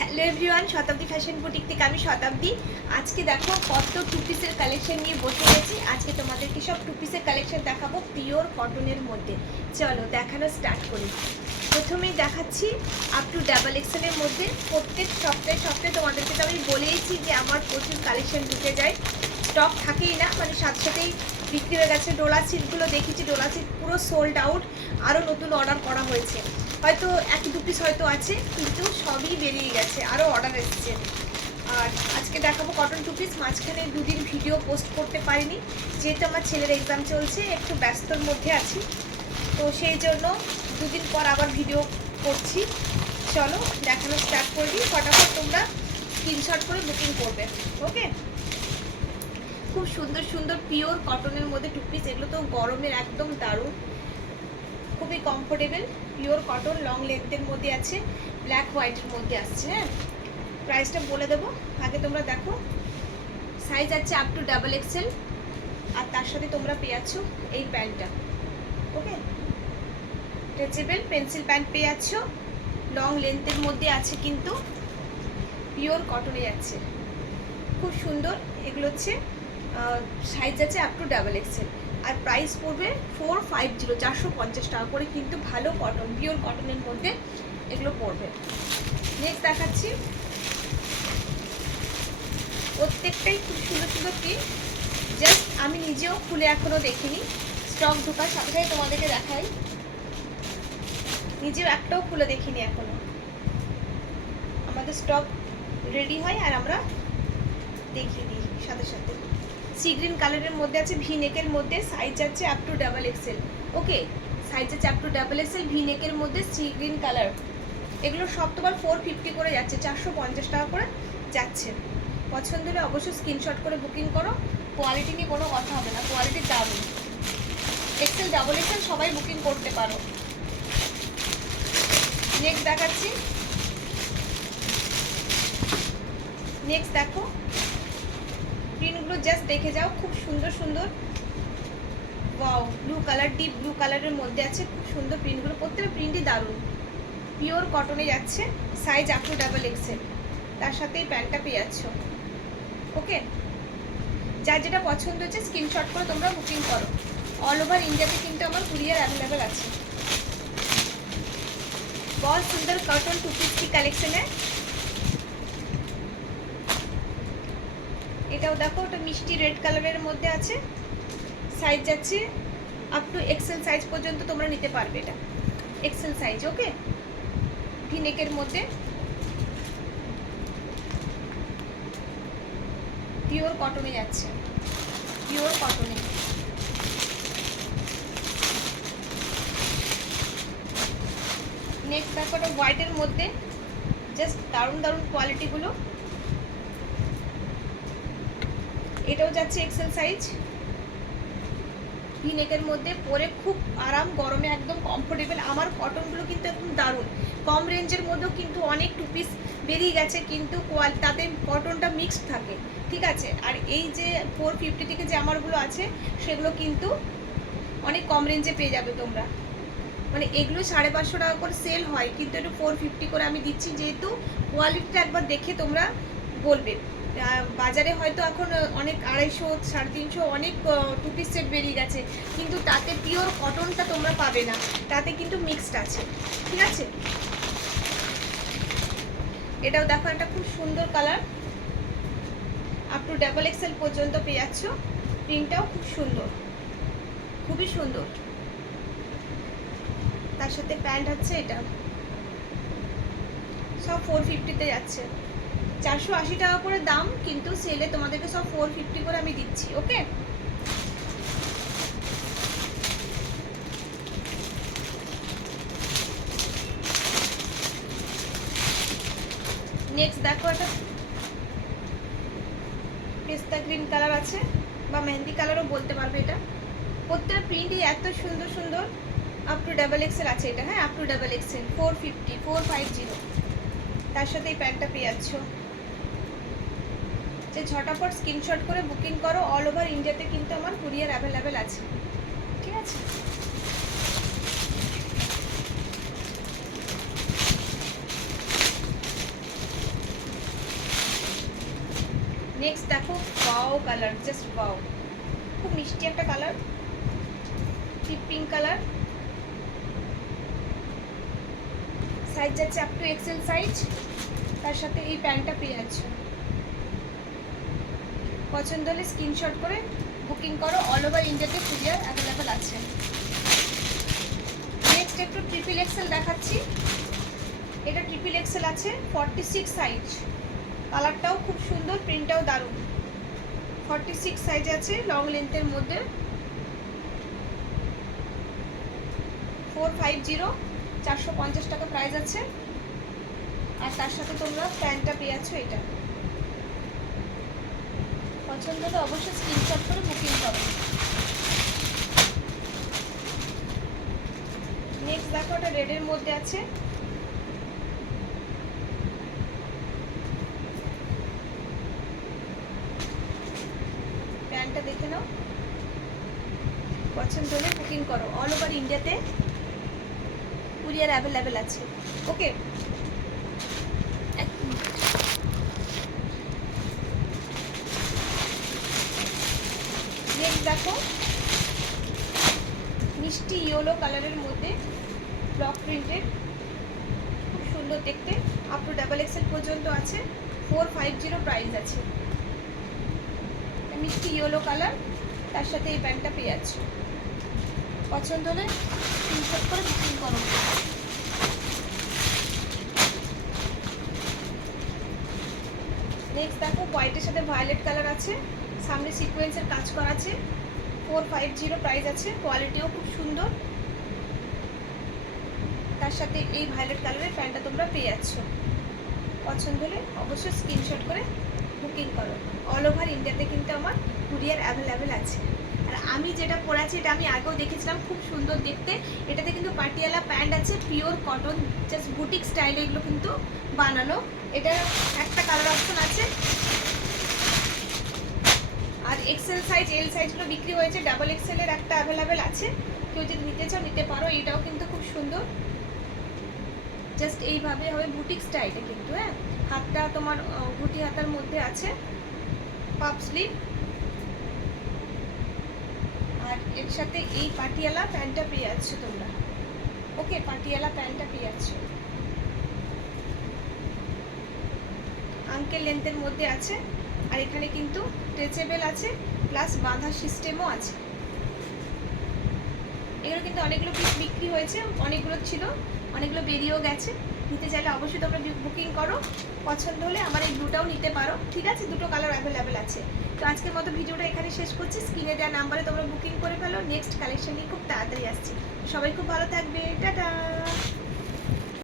Hello everyone, শতাব্দী fashion boutique থেকে আমি শতাব্দী। আজকে দেখো কত টু পিসের কালেকশন নিয়ে বসে গেছি। আজকে তোমাদেরকে সব টু পিসের কালেকশন দেখাবো পিওর কটনের মধ্যে। চলো দেখানো স্টার্ট করি। প্রথমেই দেখাচ্ছি আপ টু ডাবল এক্সেলের মধ্যে। প্রত্যেক সপ্তাহে তোমাদেরকে তো আমি বলেইছি যে আমার প্রচুর কালেকশন ঢুকে যায়, স্টক থাকেই না, মানে সাথে সাথেই বিক্রি হয়ে গেছে। ডোলা সিটগুলো দেখেছি, ডোলা সিট পুরো সোল্ড আউট, আরও নতুন অর্ডার করা হয়েছে। হয়তো এক দু পিস হয়তো আছে, কিন্তু সবই বেরিয়ে গেছে, আরও অর্ডার এসেছে। আর আজকে দেখাবো কটন টু পিস। মাঝখানে দুদিন ভিডিও পোস্ট করতে পারিনি, যেহেতু আমার ছেলের এক্সাম চলছে, একটু ব্যস্তর মধ্যে আছি, তো সেই জন্য দুদিন পর আবার ভিডিও করছি। চলো দেখানো স্টার্ট করে দিই। ফটাফট তোমরা স্ক্রিনশট করে বুকিং করবে, ওকে। খুব সুন্দর সুন্দর পিওর কটনের মধ্যে টু পিস, এগুলো তো গরমের একদম দারুণ, খুবই কমফোর্টেবল। পিওর কটন, লং লেন্থের মধ্যে আছে, ব্ল্যাক হোয়াইটের মধ্যে আসছে। হ্যাঁ, প্রাইসটা বলে দেবো, আগে তোমরা দেখো। সাইজ আছে আপ টু ডাবল এক্সেল, আর তার সাথে তোমরা পেয়ে যাচ্ছ এই প্যান্টটা, ওকে। স্ট্রেচেবল পেন্সিল প্যান্ট পেয়ে যাচ্ছ, লং লেন্থের মধ্যে আছে, কিন্তু পিওর কটনে যাচ্ছে, খুব সুন্দর। এগুলো হচ্ছে সাইজ আছে আপ টু ডাবল এক্সেল, আর প্রাইস পড়বে 450, 450 টাকা করে, কিন্তু ভালো কটন, পিওর কটনের মধ্যে এগুলো পড়বে। নেক্সট দেখাচ্ছি, প্রত্যেকটাই খুব সুন্দর সুন্দর প্রিন্ট। জাস্ট আমি নিজেও খুলে এখনও দেখিনি, স্টক ঢোকার সাথে সাথে তোমাদেরকে দেখাই। নিজেও একটাও খুলে দেখিনি এখনো, আমাদের স্টক রেডি হয় আর আমরা দেখিয়ে দিই সাথে সাথে। সি গ্রিন কালারের মধ্যে আছে, ভি নেকের মধ্যে, সাইজ আছে up to double XL, okay. Size আছে up to double XL, V নেকের মধ্যে, সি গ্রিন কালার। এগুলো সব তোমার 450 করে যাচ্ছে, 450 টাকা করে যাচ্ছে। পছন্দ হলে অবশ্যই স্ক্রিনশট করে বুকিং করো। কোয়ালিটি নিয়ে কোনো কথা হবে না, কোয়ালিটি দারুণ। এক্সেল ডাবল এক্সেল সবাই বুকিং করতে পারো। নেক্সট দেখাচ্ছি, নেক্সট দেখো, প্রিন্টগুলো জাস্ট দেখে যাও, খুব সুন্দর সুন্দর। Wow, blue colour, deep blue কালারের মধ্যে আছে, খুব সুন্দর প্রিন্টগুলো, প্রত্যেকটা প্রিন্টই দারুণ। পিওর কটনে যাচ্ছে, size up to double Excel, তার সাথেই প্যান্টটা পেয়ে যাচ্ছ, ওকে। যার যেটা পছন্দ হচ্ছে স্ক্রিনশট করে তোমরা বুকিং করো। অল ওভার ইন্ডিয়াতে কিন্তু আমার কুরিয়ার অ্যাভেলেবেল আছে। बहुत सुंदर कॉटन टू पीस की कलेक्शन है। এটাও দেখো, ওটা মিষ্টি রেড কালারের মধ্যে আছে, সাইজ যাচ্ছে আপ টু এক্সেল সাইজ পর্যন্ত তোমরা নিতে পারবে। এটা এক্সেল সাইজ, ওকে। ভি নেকের মধ্যে, পিওর কটনে যাচ্ছে, পিওর কটনে। নেক্সট দেখো, ওটা হোয়াইটের মধ্যে, জাস্ট দারুণ দারুণ কোয়ালিটিগুলো। এটাও যাচ্ছে এক্সেল সাইজ, ভি নেকের মধ্যে, পরে খুব আরাম, গরমে একদম কমফোর্টেবল। আমার কটনগুলো কিন্তু একদম দারুণ, কম রেঞ্জের মধ্যেও কিন্তু অনেক টু পিস বেরিয়ে গেছে, কিন্তু তাতে কটনটা মিক্সড থাকে, ঠিক আছে। আর এই যে 450 থেকে যে আমারগুলো আছে, সেগুলো কিন্তু অনেক কম রেঞ্জে পেয়ে যাবে তোমরা। মানে এগুলো 550 টাকা করে সেল হয়, কিন্তু একটু 450 করে আমি দিচ্ছি, যেহেতু কোয়ালিটিটা একবার দেখে তোমরা বলবে। বাজারে হয়তো এখন অনেক 250, 350 অনেক টু পিস সেট বেরিয়ে গেছে, কিন্তু তাতে পিওর কটনটা তোমরা পাবে না, তাতে কিন্তু মিক্সড আছে, ঠিক আছে। এটাও দেখো, একটা খুব সুন্দর colour, up to double Excel পর্যন্ত পেয়ে যাচ্ছ। প্রিন্টটাও খুব সুন্দর, খুবই সুন্দর। তার সাথে প্যান্ট হচ্ছে এটা, সব 450-তে যাচ্ছে। 480 টাকা করে দাম, কিন্তু সেলে তোমাদেরকে সব 450 করে আমি দিচ্ছি, ওকে। নেক্সট দেখো, একটা পেস্তা গ্রিন কালার আছে, বা মেহেন্দি কালারও বলতে পারবে। এটা প্রত্যেকটা প্রিন্টই এত সুন্দর সুন্দর। আপ টু ডাবল এক্সেল আছে এটা, হ্যাঁ, আপ টু ডাবল এক্সেল, 450। তার সাথে এই প্যান্টটা পেয়ে যাচ্ছ। যে ঝটাপট স্ক্রিনশট করে বুকিং করো। অল ওভার ইন্ডিয়াতে কিন্তু আমার কুরিয়ার অ্যাভেলেবেল আছে, ঠিক আছে। নেক্সট দেখো ওয়াও কালার, জাস্ট ওয়াও, খুব মিষ্টি একটা colour, deep pink colour. Size যাচ্ছে আপ টু এক্সেল সাইজ। তার সাথে এই প্যান্টটা পেয়ে যাচ্ছে। পছন্দ হলে স্ক্রিনশট করে বুকিং করো। অল ওভার ইন্ডিয়াতে কুরিয়ার অ্যাভেলেবেল আছে। নেক্সট একটু ট্রিপল এক্সেল দেখাচ্ছি। এটা ট্রিপল এক্সেল আছে, 46 সাইজ। কালারটাও খুব সুন্দর, প্রিন্টটাও দারুণ। 46 সাইজ আছে, লং লেন্থের মধ্যে। 450, 450 টাকা প্রাইস আছে। আর তার সাথে তোমরা প্যান্টটা পেয়ে যাচ্ছ। এটা পছন্দ হলে অবশ্যই স্ক্রিনশট করে বুকিং করো। নেক্সট দেখো, এটা রেডের মধ্যে আছে। প্যান্টটা দেখে নাও, পছন্দ হলে বুকিং করো। অল ওভার ইন্ডিয়াতে কুরিয়ার অ্যাভেলেবেল আছে। ওকে, নেক্সট দেখো, মিষ্টি ইয়েলো কালারের মধ্যে ব্লক প্রিন্টেড, খুব সুন্দর দেখতে। আপ টু ডাবল এক্সেল পর্যন্ত আছে। 450 প্রাইস আছে। মিষ্টি ইয়েলো কালার, তার সাথে এই প্যান্টটা পেয়ে যাচ্ছে। পছন্দ হলে স্ক্রিনশট করে বুকিং করো। নেক্সট দেখো, হোয়াইটের সাথে ভায়োলেট কালার আছে, সামনে সিকোয়েন্সের কাজ করা আছে। 450 প্রাইস আছে। কোয়ালিটিও খুব সুন্দর। তার সাথে এই ভায়োলেট কালারের প্যান্টটা তোমরা পেয়ে যাচ্ছ। পছন্দ হলে অবশ্যই স্ক্রিনশট করে বুকিং করো। অল ওভার ইন্ডিয়াতে কিন্তু আমার কুরিয়ার অ্যাভেলেবেল আছে। আর আমি যেটা পরে আছি এটা আমি আগেও দেখেছিলাম, খুব সুন্দর দেখতে। এটাতে কিন্তু পাটিয়ালা প্যান্ট আছে, পিওর কটন, জাস্ট বুটিক স্টাইলে এগুলো কিন্তু বানানো। এটা একটা কালার অপশন আছে। আর এক্সেল সাইজ, এল সাইজগুলো বিক্রি হয়েছে। ডাবল এক্সেলের একটা অ্যাভেলেবেল আছে, কেউ যদি নিতে চাও নিতে পারো। এটাও কিন্তু খুব সুন্দর, জাস্ট এইভাবে হবে বুটিক স্টাইলে কিন্তু। হ্যাঁ, হাতটা তোমার গুটি হাতার মধ্যে আছে, পাপ স্লিভ। আর এর সাথে এই পাটিয়ালা প্যান্টটা পেয়ে যাচ্ছ তোমরা। ওকে, পাটিয়ালা প্যান্টটা পেয়ে যাচ্ছ। আঙ্কেল লেন্থের মধ্যে আছে। আর এখানে কিন্তু স্ট্রেচেবল আছে, প্লাস বাঁধার সিস্টেমও আছে। এগুলো কিন্তু অনেকগুলো পিস বিক্রি হয়েছে, অনেকগুলো ছিল, অনেকগুলো বেরিয়েও গেছে। নিতে চাইলে অবশ্যই তোমরা বুকিং করো। পছন্দ হলে আমার এই ব্লুটাও নিতে পারো। ঠিক আছে, দুটো কালার অ্যাভেলেবেল আছে। তো আজকের মতো ভিডিওটা এখানে শেষ করছি। স্ক্রিনে দেওয়া নাম্বারে তোমরা বুকিং করে ফেলো। নেক্সট কালেকশন নিয়ে খুব তাড়াতাড়ি আসছি। সবাই খুব ভালো থাকবে। টাটা।